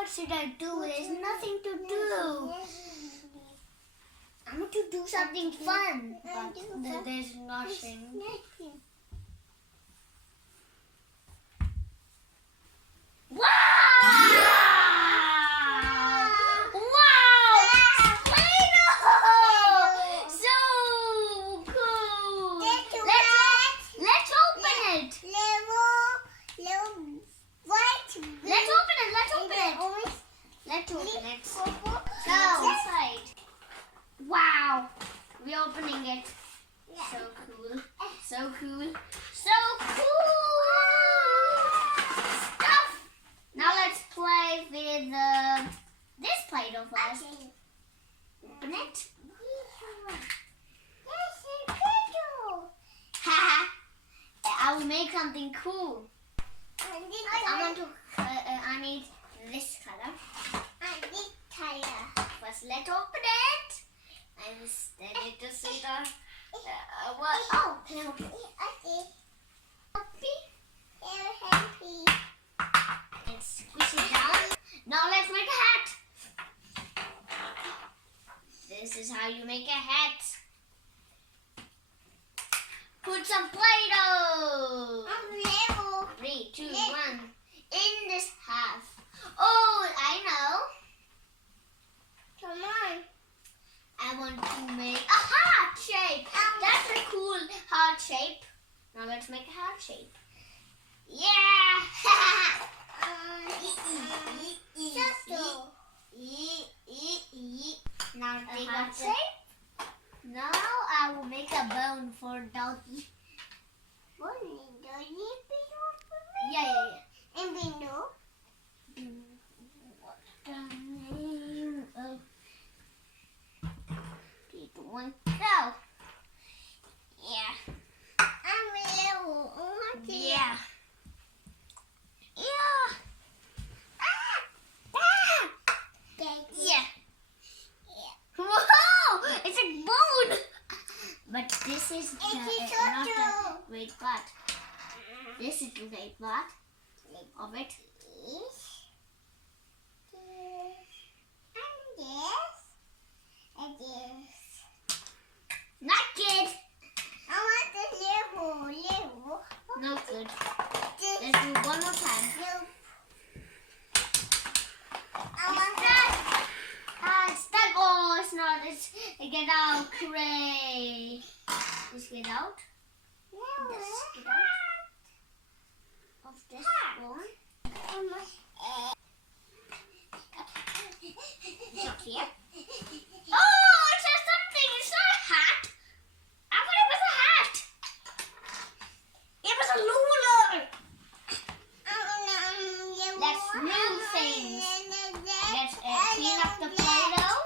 what should I do? There's nothing to do. I want to do something fun, but there's nothing. Wow! Wow! Play-Doh! So cool! Let's open it! Let's open it! Let's open it! Go inside. Wow! We're opening it. So cool. So cool. So cool! Stuff! Now let's play with this Play-Doh first. Open it. Haha! I will make something cool. I need this color. First, let's open it. I'm steady to see the what? Oh, can I open it? And squish it down. Now let's make a hat. This is how you make a hat. Put some Play-Doh. 3, 2, 1. In this half. Oh, I know. Come on. I want to make a heart shape. That's a cool heart shape. Now let's make a heart shape. Yeah. Now take a heart shape. Now I will make a bone for doggy. Yeah. And we know. What's the name of 3, 2, 1, go. Yeah. Yeah. Yeah. Whoa! It's a bone! But this is not a great part. This is the great part of it. Not good. No good. Let's do one more time. It's stuck. Oh, it's not. Get out. Hooray. Just get out. Just get out of this one. Look here. Oh, it says something. It's not a hat. I thought it was a hat. It was a ruler. Let's move things. Let's clean up the Play-Doh.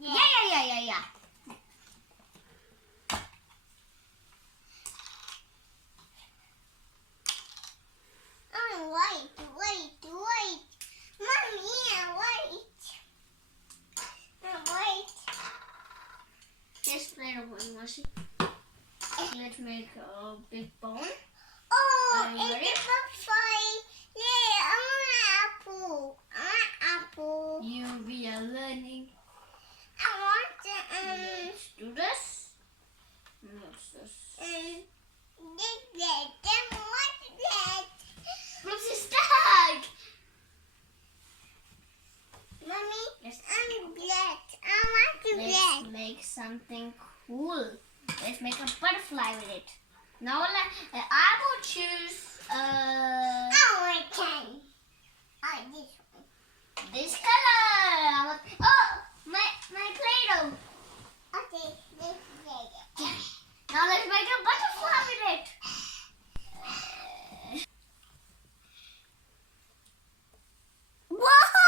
Yeah. Wait. Mommy, wait. Just Play-Doh one, Moshi. Let's make a big bone. Oh, Are you ready? it's a fight. Yeah, I want an apple. We are learning. I want Let's do this. What's this? What's this tag? Mommy, Let's I'm black. I want to black. make something cool. Let's make a butterfly with it. Now I will choose this color. Oh, my Play-Doh. Okay, this Now let's make a butterfly with it. Whoa!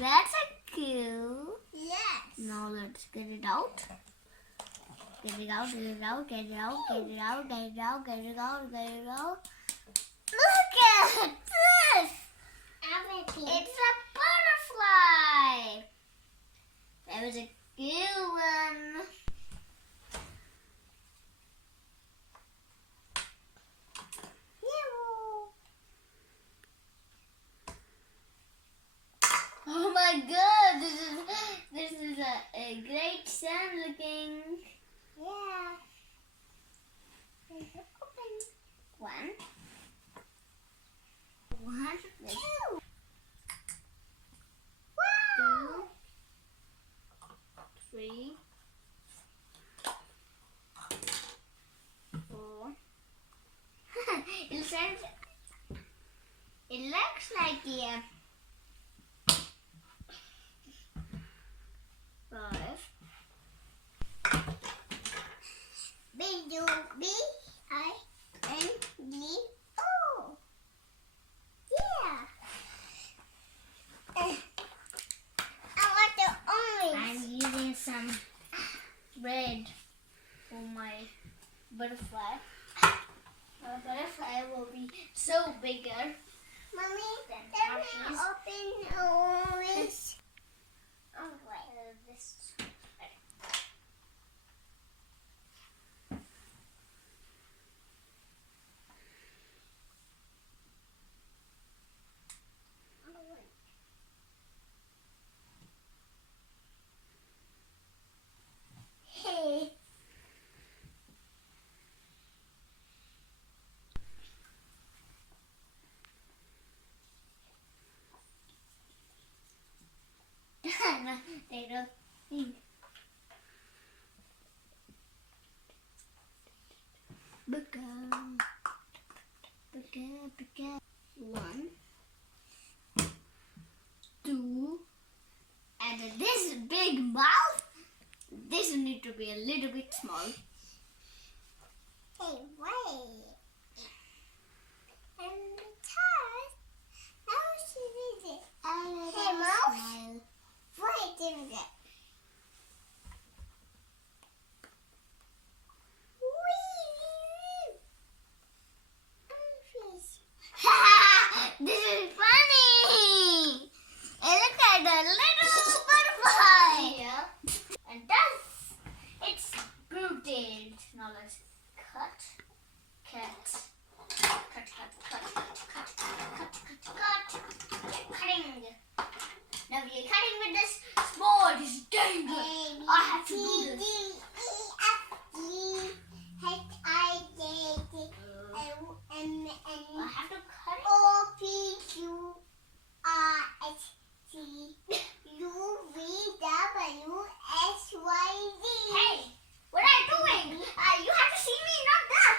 That's a cool. Yes. Now let's get it out. Get it out. Look at this! It's a butterfly! That was a good one. sad looking. Yeah. There's an open. One. There's Two. two, Wow. 3, 4. It looks like the 5. B U B I N D O. Yeah. I want the orange. I'm using some red for my butterfly. My butterfly will be so bigger. Mommy, Then let how me she's- open the orange. Oh, wait. This. Hey. They don't think. One, 2, and this big mouth. This need to be a little bit small. Hey, wait. And the top. How should we do it? Hey, mouse. Wait a minute. Wee. This is funny. It looks like a little butterfly. Yeah. And that's it's rooted. Now let's cut. Cutting. Now we are cutting with this board. It's dangerous. I have to do this. I have to cut it. Hey, what are you doing? You have to see me, not that.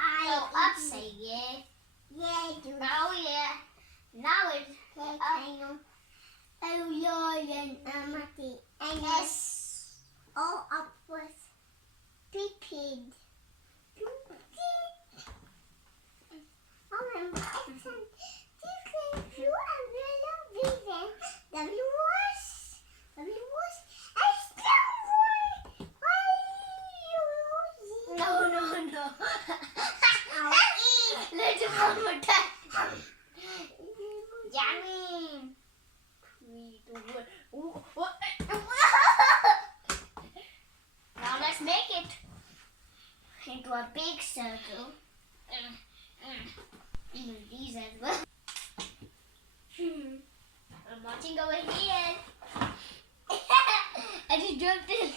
Oh, upside, yeah. Yeah, do. Oh, yeah. Now it's Oh, Lord, and Amati. And yes. all upwards. Repeat. Oh, my God. You are really busy. The viewers. I still want. Why are you No. I'll eat. Let's do one more time. Yummy. 3, 2, 1. Now let's make it into a big circle. Even these as well. I'm watching over here. I just dropped it.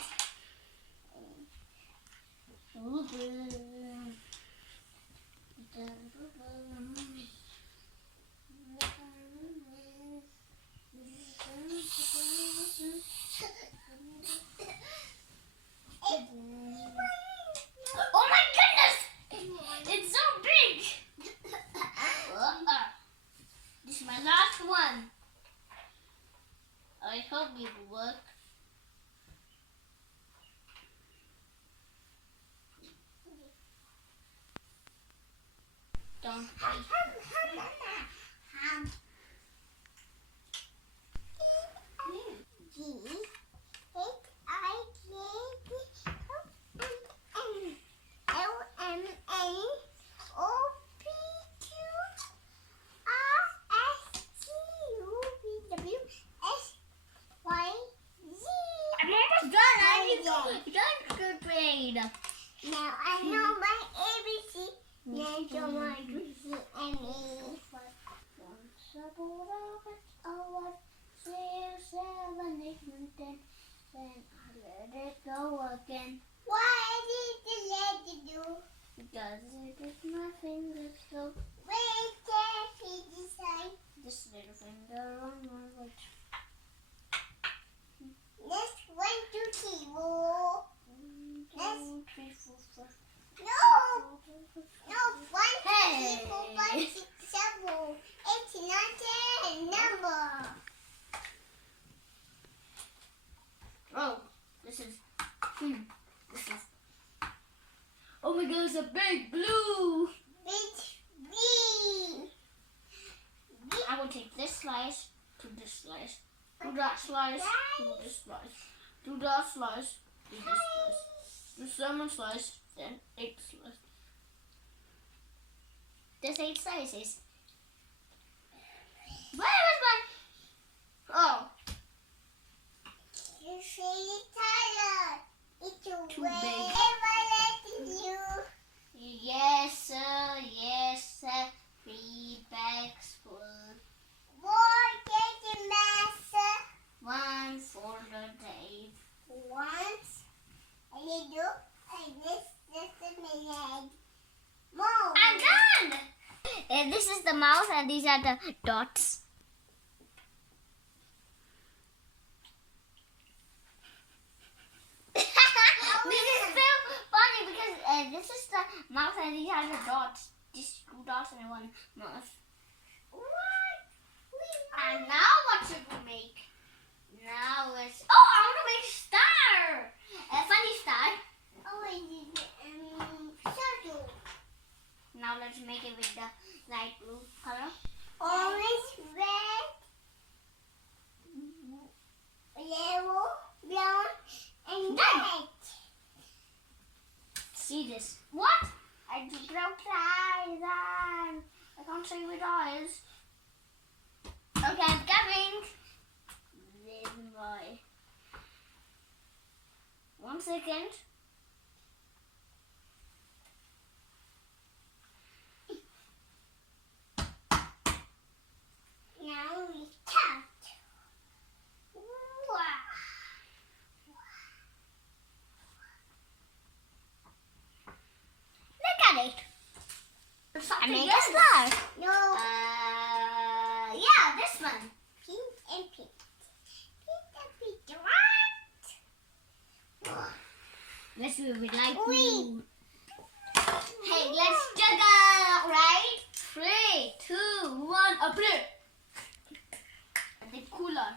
Oh my goodness! It's so big! This is my last one. I hope it will work. Don't Then I let it go again. Why did you let it do? Because it is my fingers so. Where can he decide? This little finger on my right. Next, 1, 2, 3, four. 1, 2, 3, 4, 5. No! No, 1, 2, Hey. 3, 4, 5, 6, 7, 8, 9, 10. Number. Oh, this is. This is. Oh my god, it's a big blue! Big B. I will take this slice to this slice. Do that slice to this slice. Do that slice to this slice. Do 7 slice, then 8 slice. There's 8 slices. Where is my. Oh. You say it tired. It's Too way big. you. Yes, sir. Yes, sir. 3 bags full. More get the master. 1 for the day. Once. And you do. And this is my leg. More. I'm done! This is the mouse and these are the dots. This is so funny because this is the mouse and these are the dots. Just 2 dots and 1 mouse. What? And now what should we make? Now it's... Oh, I want to make a star! A funny star. Oh, it is circle. Now let's make it with the light blue color. Orange, red, yellow, brown, and white. See this. What? I broke the eyes and I can't see with eyes. Okay, I'm coming. There's my... 1 second. Now we start. Wow. Look at it. I Make made a star. No. Yeah, this one. Pink and pink. Pink and pink. What? Let's do it with light Wait. blue. Hey, let's juggle, right? 3, 2, 1, a blue. The cooler.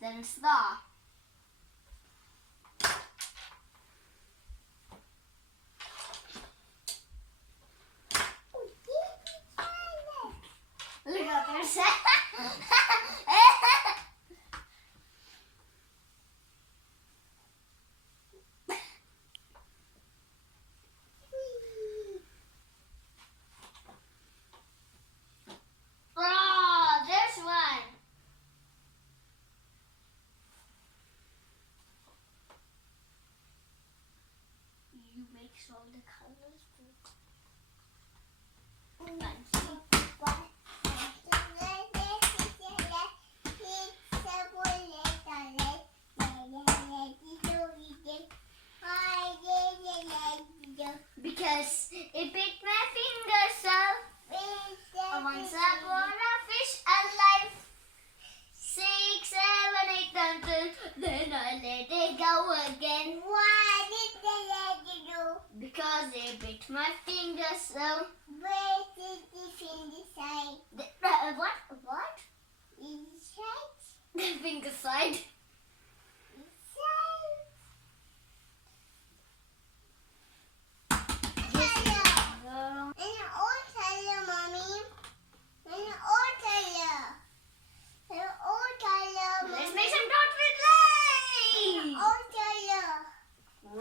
Then star. Look at this. Oh, this one. You mix all the colors. Because it bit my finger, so once upon a fish alive. 6, 7, 8, 9, 10. Then I let it go again. Why did they let you do? Because it bit my finger, so Where did the finger side? what? What? Inside? The finger side. Inside. Color. And an old color, mommy. And an old color. And an old color, mommy. Let's make some dots with An light. old color.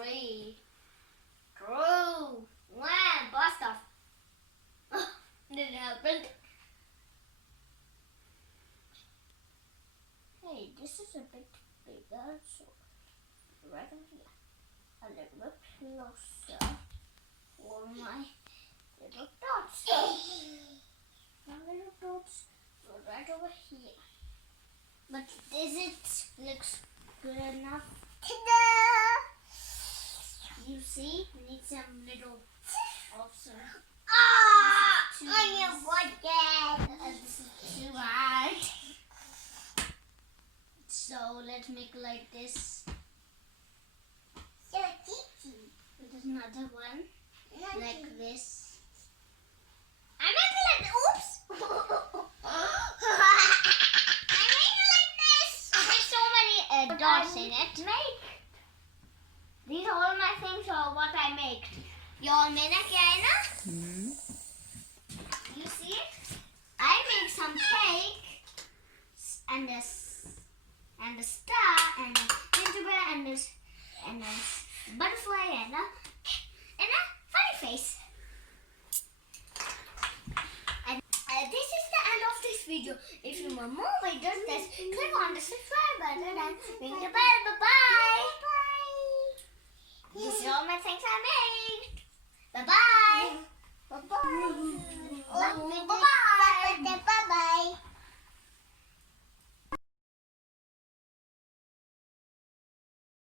3, 2, 1, blast off. Didn't happen. Hey, this is a bit bigger, so right over here. A little bit closer for my little dots. My little dots go right over here. But does it looks good enough? Ta-da! You see, we need some little also. Ah! Too I am forget. This is too hard. So let's make like this. So easy. There's another one like this. I make it like oops. I make it like this. There's so many dots in it. These are all my things or what I made. You all made it, Kiana? You see it? I made some cake and a star and a gingerbread and a butterfly and a funny face. And this is the end of this video. If you want more videos, just click on the subscribe button and ring the bell. Bye bye. These are all my things I made. Bye bye.